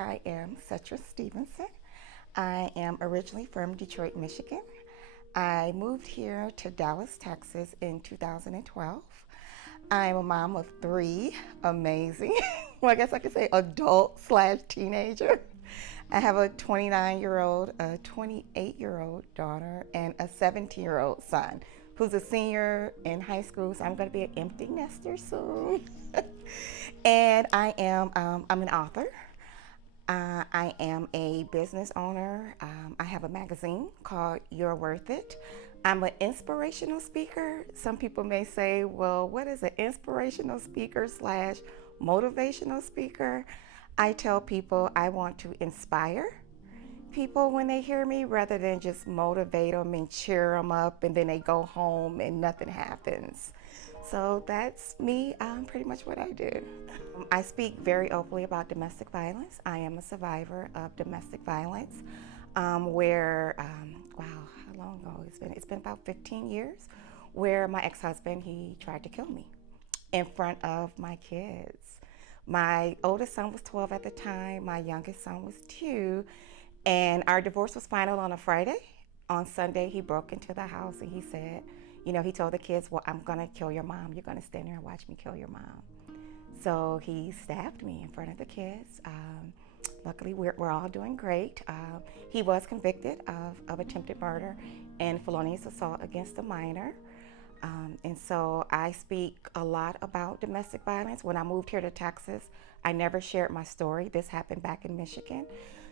I am Setra Stevenson. I am originally from Detroit, Michigan. I moved here to Dallas, Texas in 2012. I'm a mom of three amazing, well, I guess I could say adult slash teenager. I have a 29-year-old, a 28-year-old daughter, and a 17-year-old son who's a senior in high school, so I'm going to be an empty nester soon. And I'm an author. I am a business owner. I have a magazine called You're Worth It. I'm an inspirational speaker. Some people may say, well, what is an inspirational speaker slash motivational speaker? I tell people I want to inspire people when they hear me rather than just motivate them and cheer them up and then they go home and nothing happens. So that's me, pretty much what I do. I speak very openly about domestic violence. I am a survivor of domestic violence wow, how long ago it's been? It's been about 15 years where my ex-husband, he tried to kill me in front of my kids. My oldest son was 12 at the time, my youngest son was 2, and our divorce was final on a Friday. On Sunday, he broke into the house and he said, he told the kids, well, I'm gonna kill your mom. You're gonna stand there and watch me kill your mom. So he stabbed me in front of the kids. Luckily, we're all doing great. He was convicted of attempted murder and felonious assault against a minor. And so I speak a lot about domestic violence. When I moved here to Texas, I never shared my story. This happened back in Michigan.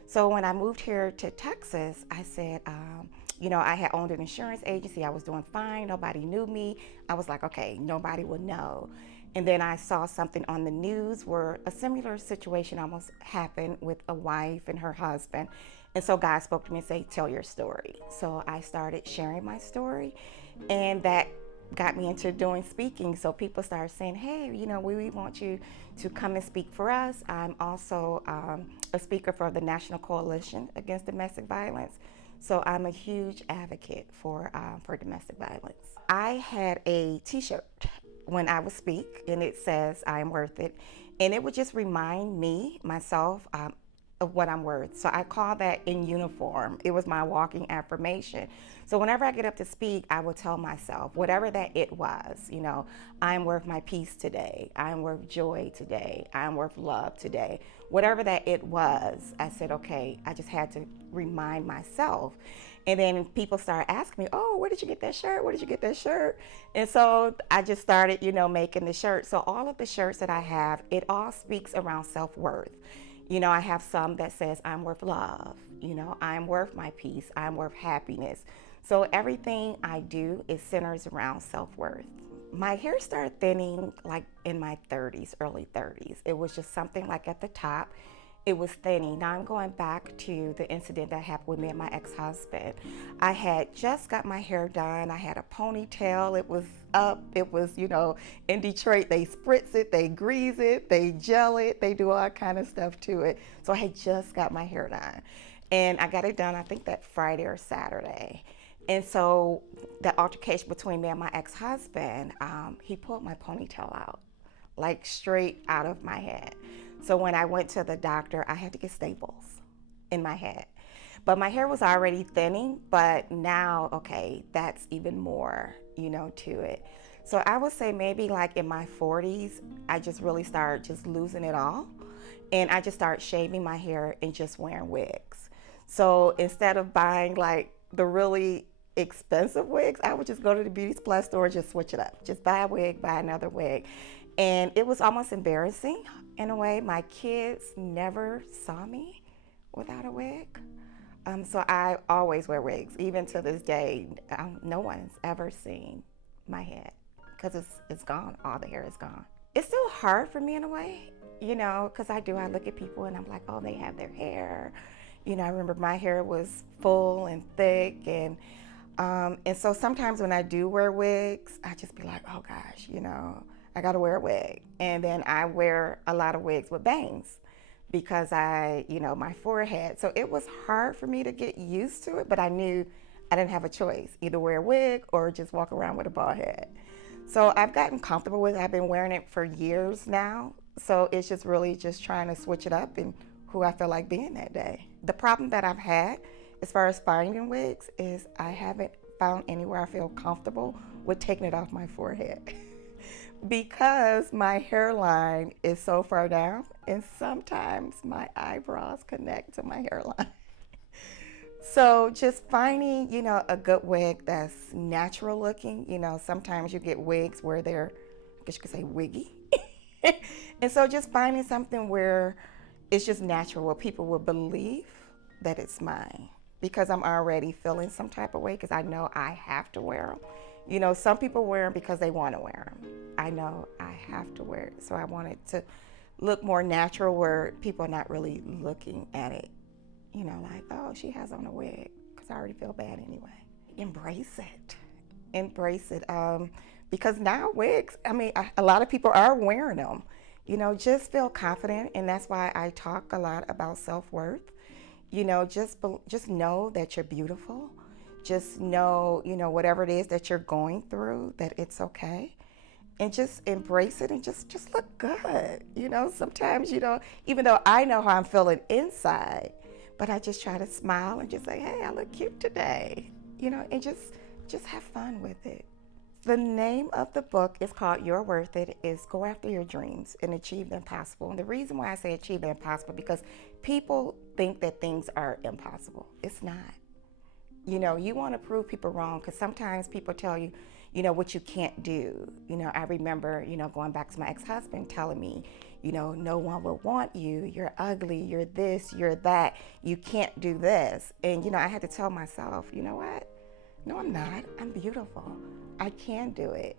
So when I moved here to Texas, I said, I had owned an insurance agency. I was doing fine. Nobody knew me. I was like, okay, nobody would know. And then I saw something on the news where a similar situation almost happened with a wife and her husband. And so God spoke to me and said, tell your story. So I started sharing my story, and that got me into doing speaking. So people started saying, hey, we want you to come and speak for us. I'm also a speaker for the National Coalition Against Domestic Violence. So I'm a huge advocate for domestic violence. I had a t-shirt when I would speak, and it says, I am worth it. And it would just remind me, myself, of what I'm worth. So I call that in uniform. It was my walking affirmation. So whenever I get up to speak, I will tell myself, whatever that it was, I'm worth my peace today. I'm worth joy today. I'm worth love today. Whatever that it was, I said, okay, I just had to remind myself. And then people started asking me, oh, where did you get that shirt? Where did you get that shirt? And so I just started, making the shirt. So all of the shirts that I have, it all speaks around self-worth. I have some that says I'm worth love, I'm worth my peace, I'm worth happiness. So everything I do is centers around self-worth. My hair started thinning like in my 30s, early 30s. It was just something like at the top. It was thinning. Now I'm going back to the incident that happened with me and my ex-husband. I had just got my hair done. I had a ponytail. It was up. It was, in Detroit, they spritz it, they grease it, they gel it, they do all kind of stuff to it. So I had just got my hair done. And I got it done, I think that Friday or Saturday. And so the altercation between me and my ex-husband, he pulled my ponytail out, like straight out of my head. So when I went to the doctor, I had to get staples in my head. But my hair was already thinning, but now, okay, that's even more, to it. So I would say maybe like in my 40s, I just really started just losing it all. And I just started shaving my hair and just wearing wigs. So instead of buying like the really expensive wigs, I would just go to the beauty supply store and just switch it up. Just buy a wig, buy another wig. And it was almost embarrassing in a way. My kids never saw me without a wig. So I always wear wigs. Even to this day, no one's ever seen my head because it's gone. All the hair is gone. It's still hard for me in a way, because I look at people and I'm like, oh, they have their hair. I remember my hair was full and thick, and so sometimes when I do wear wigs, I just be like, oh gosh, I gotta wear a wig. And then I wear a lot of wigs with bangs because my forehead. So it was hard for me to get used to it, but I knew I didn't have a choice, either wear a wig or just walk around with a bald head. So I've gotten comfortable with it. I've been wearing it for years now. So it's just really just trying to switch it up and who I feel like being that day. The problem that I've had as far as finding wigs is I haven't found anywhere I feel comfortable with taking it off my forehead because my hairline is so far down and sometimes my eyebrows connect to my hairline. So just finding, a good wig that's natural looking. Sometimes you get wigs where they're, I guess you could say, wiggy. And so just finding something where it's just natural, where people will believe that it's mine because I'm already feeling some type of way because I know I have to wear them. Some people wear them because they want to wear them. I know I have to wear it. So I want it to look more natural where people are not really looking at it, like, oh, she has on a wig, because I already feel bad anyway. Embrace it. Embrace it. Because now wigs, a lot of people are wearing them. Just feel confident, and that's why I talk a lot about self-worth. Just know that you're beautiful. Just know, whatever it is that you're going through, that it's okay. And just embrace it and just look good. Sometimes, even though I know how I'm feeling inside, but I just try to smile and just say, hey, I look cute today, and just have fun with it. The name of the book is called You're Worth It. Is go after your dreams and achieve the impossible. And the reason why I say achieve the impossible, because people think that things are impossible. It's not. You want to prove people wrong because sometimes people tell you, what you can't do. I remember, going back to my ex-husband telling me, no one will want you. You're ugly. You're this, you're that. You can't do this. And, I had to tell myself, you know what? No, I'm not. I'm beautiful. I can do it.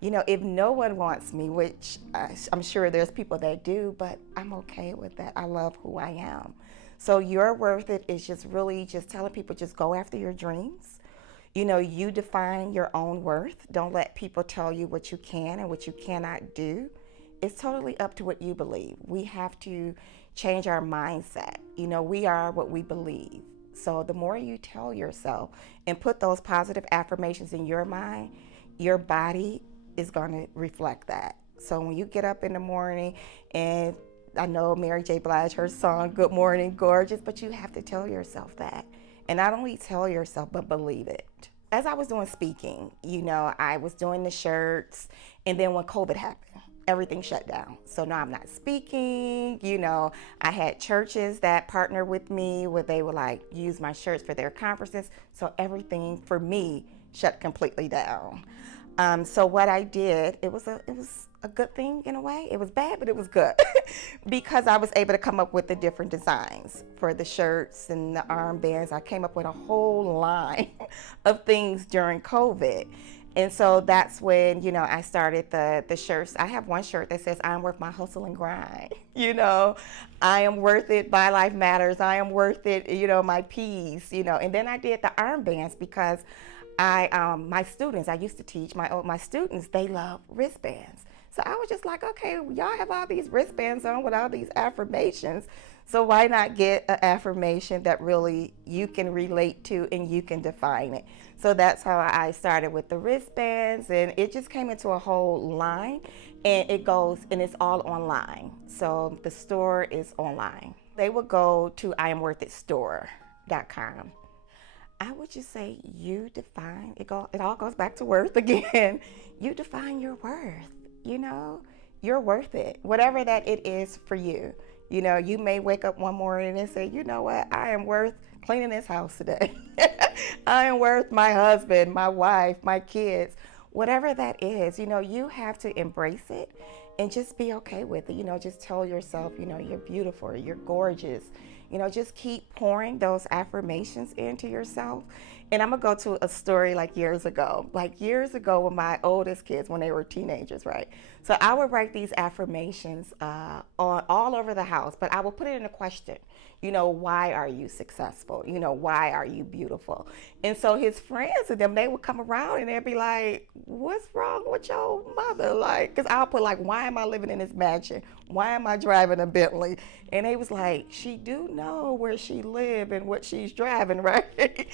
If no one wants me, which I'm sure there's people that do, but I'm okay with that. I love who I am. So You're Worth It is just really just telling people, just go after your dreams. You define your own worth. Don't let people tell you what you can and what you cannot do. It's totally up to what you believe. We have to change our mindset. We are what we believe. So the more you tell yourself and put those positive affirmations in your mind, your body is going to reflect that. So when you get up in the morning, and I know Mary J. Blige, her song, Good Morning Gorgeous, but you have to tell yourself that. And not only tell yourself, but believe it. As I was doing speaking, I was doing the shirts, and then when COVID happened, everything shut down. So now I'm not speaking. I had churches that partnered with me where they would use my shirts for their conferences. So everything for me shut completely down. So what I did, it was a good thing in a way. It was bad, but it was good because I was able to come up with the different designs for the shirts and the armbands. I came up with a whole line of things during COVID. And so that's when, I started the shirts. I have one shirt that says, I'm worth my hustle and grind. I am worth it. My life matters. I am worth it. My peace, and then I did the armbands because my students, I used to teach my students, they love wristbands. So I was just like, okay, y'all have all these wristbands on with all these affirmations. So why not get an affirmation that really you can relate to and you can define it? So that's how I started with the wristbands, and it just came into a whole line, and it goes, and it's all online. So the store is online. They will go to IamWorthItStore.com. I would just say you define, it all goes back to worth again. You define your worth, you're worth it, whatever that it is for you. You may wake up one morning and say, you know what, I am worth cleaning this house today. I am worth my husband, my wife, my kids, whatever that is, you have to embrace it and just be okay with it. Just tell yourself, you're beautiful, you're gorgeous. Just keep pouring those affirmations into yourself. And I'm going to go to a story years ago with my oldest kids when they were teenagers, right? So I would write these affirmations all over the house, but I would put it in a question. Why are you successful? Why are you beautiful? And so his friends and them, they would come around and they'd be like, what's wrong with your mother? Because I'll put why am I living in this mansion? Why am I driving a Bentley? And they was like, she do know where she live and what she's driving, right?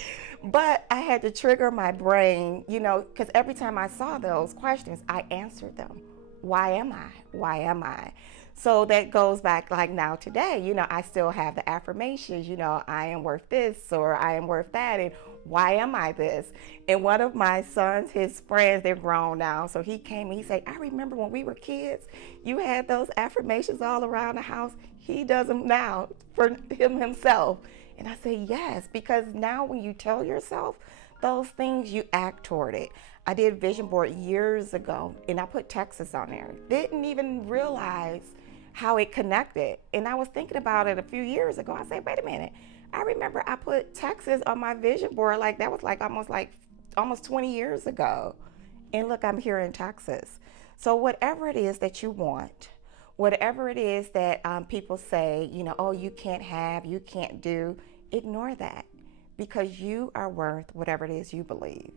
But I had to trigger my brain, because every time I saw those questions, I answered them. Why am I? Why am I? So that goes back like now today, I still have the affirmations, I am worth this or I am worth that. And why am I this? And one of my sons, his friends, they're grown now. So he came and he said, I remember when we were kids, you had those affirmations all around the house. He does them now for himself. And I say, yes, because now when you tell yourself those things, you act toward it. I did vision board years ago and I put Texas on there. Didn't even realize how it connected. And I was thinking about it a few years ago. I said, wait a minute. I remember I put Texas on my vision board like that was like almost 20 years ago. And look, I'm here in Texas. So whatever it is that you want, whatever it is that people say, oh, you can't have, you can't do, ignore that because you are worth whatever it is you believe.